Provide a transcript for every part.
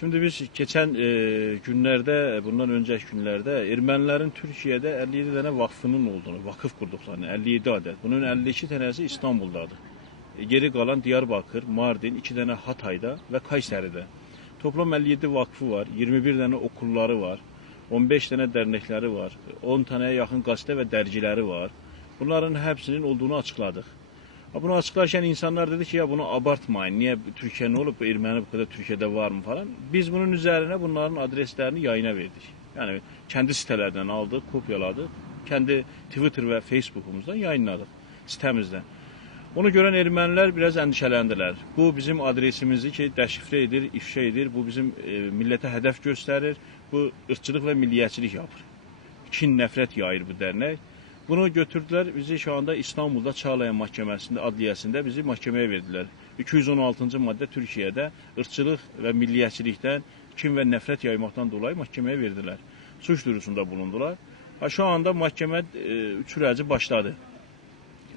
Şimdi biz geçen e, günlerde, bundan önceki günlerde ermənilərin Türkiyədə 57 dənə vakfının olduğunu, vakıf qurduqlarını, 57 adet. Bunun 52 tanesi İstanbul'dadır. E, geri kalan Diyarbakır, Mardin, 2 dənə Hatay'da ve Kayseri'de. Toplam 57 vakfı var, 21 dənə okulları var, 15 dənə dernekleri var, 10 taneye yakın gazete ve dergileri var. Bunların hepsinin olduğunu açıkladık. Bunu açıklarken insanlar dedi ki ya bunu abartmayın. Niye Türkiye ne olup Ermeni bu kadar Türkiye'de var mı falan. Biz bunun üzerine bunların adreslerini yayına verdik. Yani kendi sitelerden aldık, kopyaladık. Kendi Twitter ve Facebook'umuzdan yayınladık sitemizden. Onu gören Ermeniler biraz endişelendiler. Bu bizim adresimizi ki deşifre edir, ifşa edir. Bu bizim e, millete hedef gösterir. Bu ırkçılık ve milliyetçilik yapır. Kin, nefret yayır bu dernek. Bunu götürdüler bizi şu anda İstanbul'da Çağlayan Mahkemesi'nde, adliyesinde bizi mahkemeye verdiler. 216. madde Türkiye'de ırkçılık ve milliyetçilikten, kin ve nefret yaymaktan dolayı mahkemeye verdiler. Suç duyurusunda bulundular. Ha, şu anda mahkeme e, süreci başladı.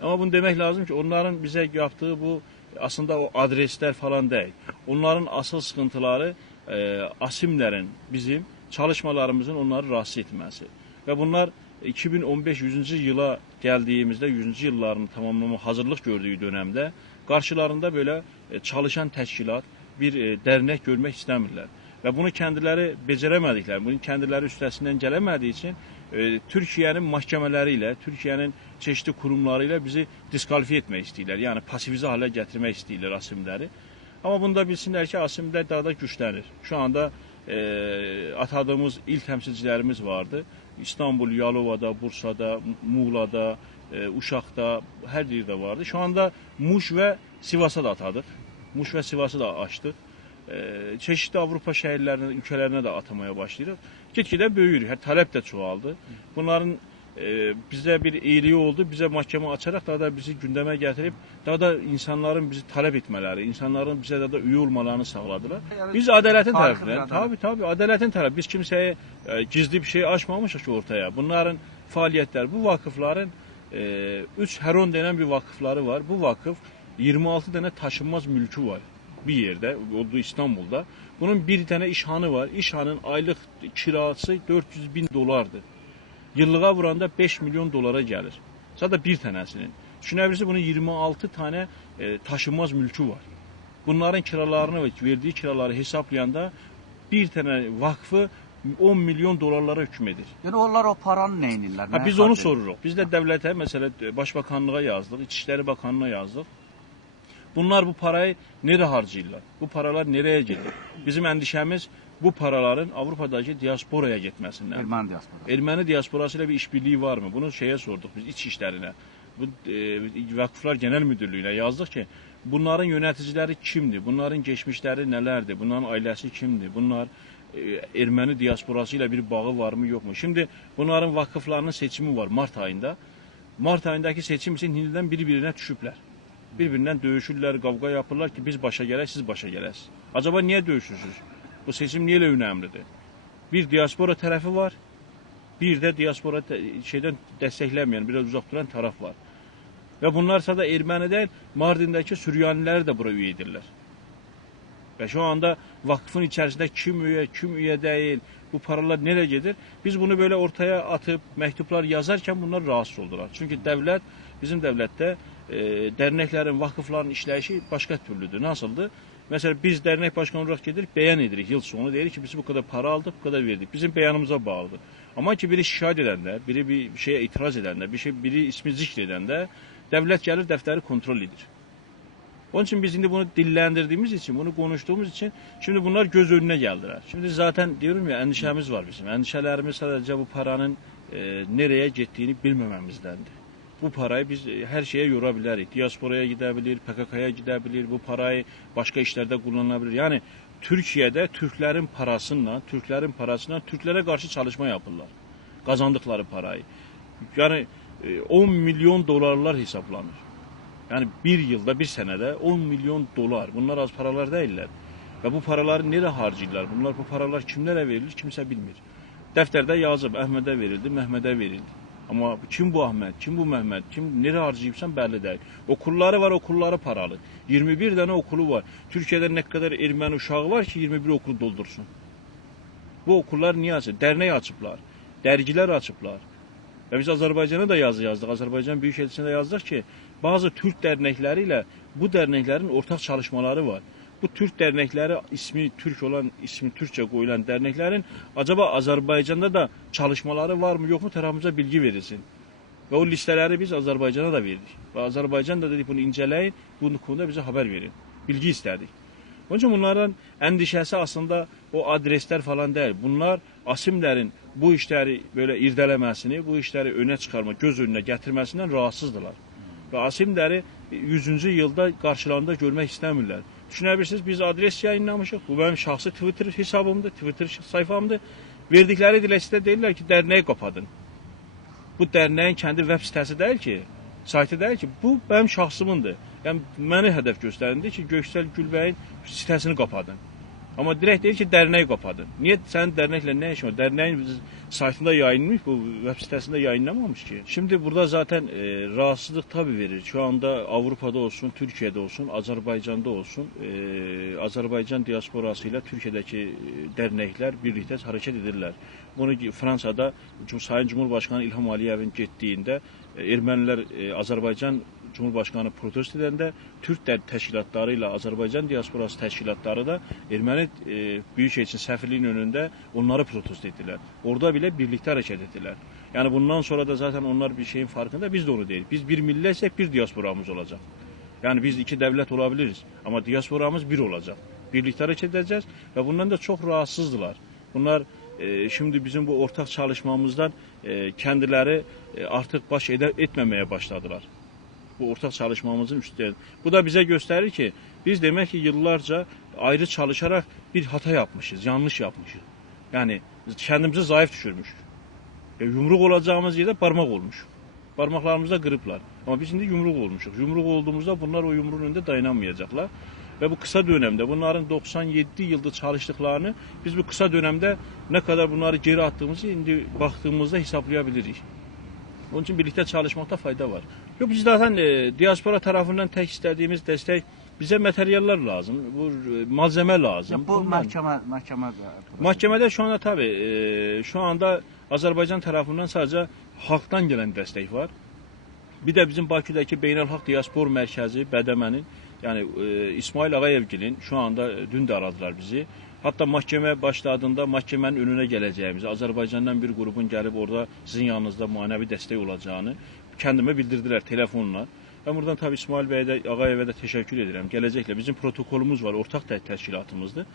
Ama bunu demek lazım ki onların bize yaptığı bu aslında o adresler falan değil. Onların asıl sıkıntıları e, asimlerin bizim çalışmalarımızın onları rahatsız etmesi. Ve bunlar 2015 100. yıla geldiğimizde 100. yıllarını tamamlama hazırlık gördüğü dönemde karşılarında böyle e, çalışan teşkilat, bir e, dernek görmek istemirler. Ve bunu kendileri beceremedikler, bunu kendileri üstesinden gelemediği için e, Türkiye'nin mahkemeleriyle, Türkiye'nin çeşitli kurumlarıyla bizi diskalifiye etmek istiyorlar. Yani pasifize hale getirmek istiyorlar asimleri. Ama bunda bilsinler ki asimler daha da güçlenir. Şu anda e, atadığımız il temsilcilerimiz vardı. İstanbul, Yalova'da, Bursa'da, Muğla'da, e, Uşak'ta her yerde vardı. Şu anda Muş ve Sivas'a da atadık. Muş ve Sivas'ı da açtık. E, çeşitli Avrupa şehirlerine, ülkelerine de atamaya başlayırıq. Gitgide böyüyür, her talep de çoğaldı. Bunların e, bize bir iyiliği oldu. Bize mahkeme açarak daha da bizi gündeme getirip daha da insanların bizi talep etmeleri, insanların bize daha da üye olmalarını sağladılar. Yani Biz tarafından, adalet. tabii tabii adaletin tarafı. Biz kimseye e, gizli bir şey açmamışız ki ortaya. Bunların faaliyetler, bu vakıfların 3 Heron denen bir vakıfları var. Bu vakıf 26 tane taşınmaz mülkü var bir yerde, olduğu İstanbul'da. Bunun bir tane işhanı var. İşhanın aylık kirası 400 bin dolardır. Yıllığa vuranda 5 milyon dolara gelir. Sadece bir tanesinin. Düşünebilirsiniz bunun 26 tane e, taşınmaz mülkü var. Bunların kiralarını ve verdiği kiraları hesaplayanda bir tane vakfı 10 milyon dolarlara hükmedir. Yani onlar o paranın neyinirler? Ha, biz onu soruruq. Biz də dövlətə, məsələn, Başbakanlığa yazdıq, İçişləri Bakanlığına yazdıq. Bunlar bu parayı nereye harcayırlar? Bu paralar nereye gelir? Bizim endişemiz bu paraların Avrupa'daki diasporaya gitmesinden. Ermeni diasporası. Ermeni diasporasıyla bir işbirliği var mı? Bunu şeye sorduk biz iç işlerine. Bu e, Vakıflar Genel Müdürlüğüne yazdık ki bunların yöneticileri kimdi? Bunların geçmişleri nelerdi? Bunların ailesi kimdi? Bunlar e, Ermeni diasporasıyla bir bağı var mı yok mu? Şimdi bunların vakıflarının seçimi var Mart ayında. Mart ayındaki seçim için Hindi'den birbirine düşüblər. Birbirinden dövüşürler, kavga yapırlar ki biz başa gelek, siz başa gelesiniz. Acaba niye dövüşürsünüz? Bu seçim niye önemlidir? Bir diaspora tarafı var, bir de diaspora şeyden desteklemeyen, biraz uzak duran taraf var. Ve bunlarsa da Ermeni'den Mardin'deki Süryaniler de buraya üyedirler. Ve şu anda vakfın içerisinde kim üye, kim üye değil, bu paralar nereye gelir? Biz bunu böyle ortaya atıp mektuplar yazarken bunlar rahatsız oldular. Çünkü devlet, bizim devlette e, derneklerin, vakıfların işleyişi başka türlüdür. Nasıldı? Mesela biz dernek başkanı olarak gelir, beyan edirik yıl sonu. Deyirik ki biz bu kadar para aldık, bu kadar verdik. Bizim beyanımıza bağlıdır. Ama ki biri şikayet edende, biri bir şeye itiraz edende, bir şey, biri ismi zikredende, devlet gelir defteri kontrol edir. Onun için biz şimdi bunu dillendirdiğimiz için, bunu konuştuğumuz için şimdi bunlar göz önüne geldiler. Şimdi zaten diyorum ya endişemiz var bizim. Endişelerimiz sadece bu paranın e, nereye gittiğini bilmememizdendi. Bu parayı biz e, her şeye yorabiliriz. Diasporaya gidebilir, PKK'ya gidebilir, bu parayı başka işlerde kullanılabilir. Yani Türkiye'de Türklerin parasıyla, Türklerin parasıyla Türklere karşı çalışma yapırlar. Kazandıkları parayı. Yani e, 10 milyon dolarlar hesaplanır. Yani bir yılda, bir senede 10 milyon dolar. Bunlar az paralar değiller. Ve bu paraları nereye harcayırlar? Bunlar bu paralar kimlere verilir kimse bilmir. Defterde yazıb Əhmədə verildi, Məhmədə verildi. Amma kim bu Əhməd, kim bu Məhməd, kim nerə harcayıbsan bəlli deyil. Okulları var, okulları paralı. 21 dənə okulu var. Türkiyədə nə qədər erməni uşağı var ki, 21 okulu doldursun. Bu okullar niyə açıb? Dərnək açıblar, dərgilər açıblar. Və biz Azərbaycana da yazı yazdıq. Azərbaycan Büyükşəhərçisində yazdıq ki, bazı türk dərnəkləri ilə bu dərnəklərin ortaq çalışmaları var. Bu türk dərnəkləri ismi türk olan, ismi türkçə qoyulan dərnəklərin acaba Azərbaycanda da çalışmaları varmı, yoxmu tərəfimizə bilgi verilsin. Və o listələri biz Azərbaycana da verdik. Və Azərbaycan da dedik bunu incələyin, bu konuda bizə xəbər verin. Bilgi istədik. Onun üçün bunların əndişəsi aslında o adreslər falan deyil. Bunlar asimlərin bu işləri belə irdələməsini, bu işləri önə çıxarma, göz önünə gətirməsindən rahatsızdılar. Və asimləri 100-cü ildə qarşılarında görmək istəmirlər. Düşünə bilirsiniz, biz adres yayınlamışıq. Bu mənim şəxsi Twitter hesabımdır, Twitter sayfamdır. Verdikləri diləkçədə deyirlər ki, dərnəyi qapadın. Bu dərnəyin kəndi veb sitəsi deyil ki, saytı deyil ki, bu mənim şəxsimındır. Yəni məni hədəf göstərindi ki, Göksəl Gülbəyin sitəsini qapadın. Amma direkt deyir ki, dərnəyi qapadın. Niyə sənin dərnəklə nə işin var? Dərnəyin saytında yayınlamış, bu web sitəsində yayınlamamış ki. Şimdi burada zaten e, rahatsızlık tabii verir. Şu anda Avrupa'da olsun, Türkiye'de olsun, Azerbaycan'da olsun, e, Azerbaycan diasporasıyla Türkiye'deki e, dernekler birlikte hareket edirlər. Bunu Fransa'da Sayın Cumhurbaşkanı İlham Aliyev'in getdiyində e, ermənilər e, Azərbaycan Cumhurbaşkanı protesto edəndə Türk də təşkilatları ilə Azərbaycan diasporası təşkilatları da erməni e, Büyükşehir səfirliyinin önündə onları protesto etdilər. Orada belə birlikdə hərəkət etdilər. Yəni bundan sonra da zaten onlar bir şeyin farkında biz de onu deyil. Biz bir millətsək bir diasporamız olacaq. Yəni biz iki dövlət ola biliriz, amma diasporamız bir olacaq. Birlikdə hərəkət edəcəz və bundan da çox rahatsızdılar. Bunlar e, şimdi bizim bu ortak çalışmamızdan e, kendileri e, artık baş ede, etmemeye başladılar. Bu ortak çalışmamızın üstüne. Bu da bize gösterir ki biz demek ki yıllarca ayrı çalışarak bir hata yapmışız, yanlış yapmışız. Yani kendimizi zayıf düşürmüşüz. E, yumruk olacağımız yerde parmak olmuş. Parmaklarımızda kırıplar. Ama biz şimdi yumruk olmuşuz. Yumruk olduğumuzda bunlar o yumruğun önünde dayanamayacaklar. Ve bu kısa dönemde bunların 97 yılda çalıştıklarını biz bu kısa dönemde ne kadar bunları geri attığımızı şimdi baktığımızda hesaplayabiliriz. Onun için birlikte çalışmakta fayda var. Yok biz zaten e, diaspora tarafından tek istediğimiz destek bize materyaller lazım, bu e, malzeme lazım. Ya bu Bunlar- məhkəmə məhkəmə Mahkemede şu anda tabii e, şu anda Azerbaycan tarafından sadece halktan gelen destek var. Bir de bizim Baküdəki Beynəlxalq Diaspor Mərkəzi Bədəmənin, yəni e, İsmail Ağayevgilin şu anda e, dün də aradılar bizi. Hatta mahkeme başladığında mahkemenin önüne geleceğimizi, Azerbaycan'dan bir grubun gelip orada sizin yanınızda manevi destek olacağını kendime bildirdiler telefonla. Ben buradan tabii İsmail Bey'e de Ağayev'e de teşekkür ederim. Gelecekle bizim protokolümüz var, ortak tə- təşkilatımızdır.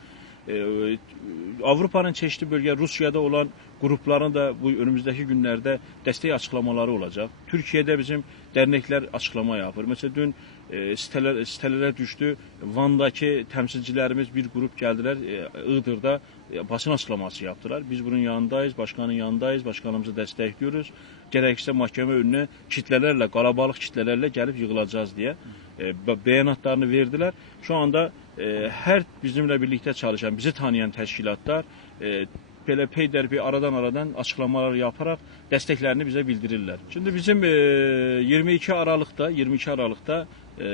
Ee, Avrupa'nın çeşitli bölge Rusya'da olan grupların da bu önümüzdeki günlerde destek açıklamaları olacak. Türkiye'de bizim dernekler açıklama yapır. Mesela dün e, siteler, sitelere düştü. Van'daki temsilcilerimiz bir grup geldiler. E, Iğdır'da e, basın açıklaması yaptılar. Biz bunun yanındayız, başkanın yanındayız, başkanımızı destekliyoruz. Gerekirse mahkeme önüne kitlelerle, kalabalık kitlelerle gelip yığılacağız diye e, beyanatlarını verdiler. Şu anda e, her bizimle birlikte çalışan, bizi tanıyan teşkilatlar e, böyle peyderpey aradan aradan açıklamalar yaparak desteklerini bize bildirirler. Şimdi bizim e, 22 Aralık'ta 22 Aralık'ta e,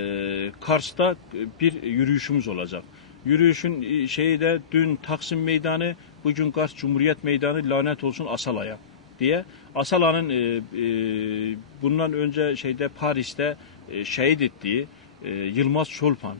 Kars'ta bir yürüyüşümüz olacak. Yürüyüşün şeyi de dün Taksim Meydanı, bugün Kars Cumhuriyet Meydanı lanet olsun Asala'ya diye. Asala'nın e, e, bundan önce şeyde Paris'te e, şehit ettiği e, Yılmaz Çolpan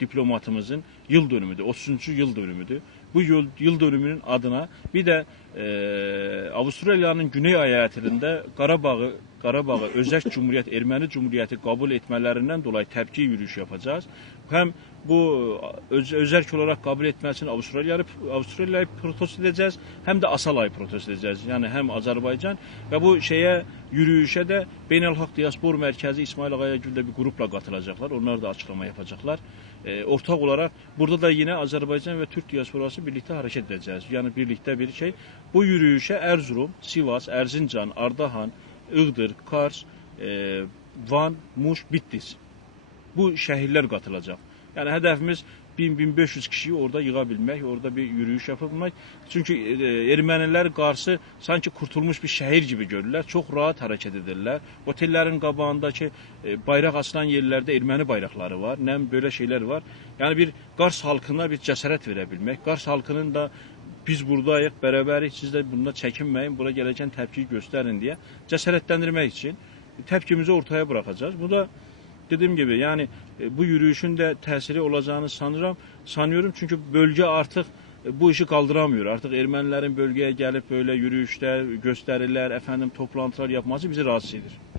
diplomatımızın yıl dönümüdür. 30. yıl dönümüdür. Bu yıl, yıl dönümünün adına bir de e, Avustralya'nın güney eyaletinde Qarabağ'ı Qarabağı Özək Cumhuriyet, Erməni Cumhuriyeti kabul etmelerinden dolayı tepki yürüyüş yapacağız. Hem bu öz, özerk olarak kabul etmesini Avustralya'yı Avustralya'yı protesto edeceğiz hem de Asala'yı protesto edeceğiz. Yani hem Azerbaycan ve bu şeye yürüyüşe de Beynəlxalq Diaspor Mərkəzi İsmail Ağayagül'de bir grupla katılacaklar. Onlar da açıklama yapacaklar. E, ortak olarak burada da yine Azerbaycan ve Türk diasporası birlikte hareket edeceğiz. Yani birlikte bir şey. Bu yürüyüşe Erzurum, Sivas, Erzincan, Ardahan, Iğdır, Kars, e, Van, Muş, Bitlis bu şehirler katılacak. Yani hedefimiz 1000-1500 kişiyi orada yığa bilmək, orada bir yürüyüş yapabilmək. Çünki e, ermənilər qarşı sanki kurtulmuş bir şəhər kimi görürlər. Çox rahat hərəkət edirlər. Otellərin qabağındakı e, bayraq asılan yerlərdə erməni bayraqları var. Nə bilim, belə şeylər var. Yəni bir Qars halkına bir cəsarət verə bilmək. Qars halkının da biz buradayıq, bərabərik, siz də bunda çəkinməyin, bura gələcən təpkiyi göstərin deyə cəsarətləndirmək üçün təpkimizi ortaya buraxacağız. Bu da dediğim gibi yani e, bu yürüyüşün de tesiri olacağını sanıram, sanıyorum çünkü bölge artık e, bu işi kaldıramıyor. Artık Ermenilerin bölgeye gelip böyle yürüyüşler, gösteriler, efendim toplantılar yapması bizi rahatsız edir.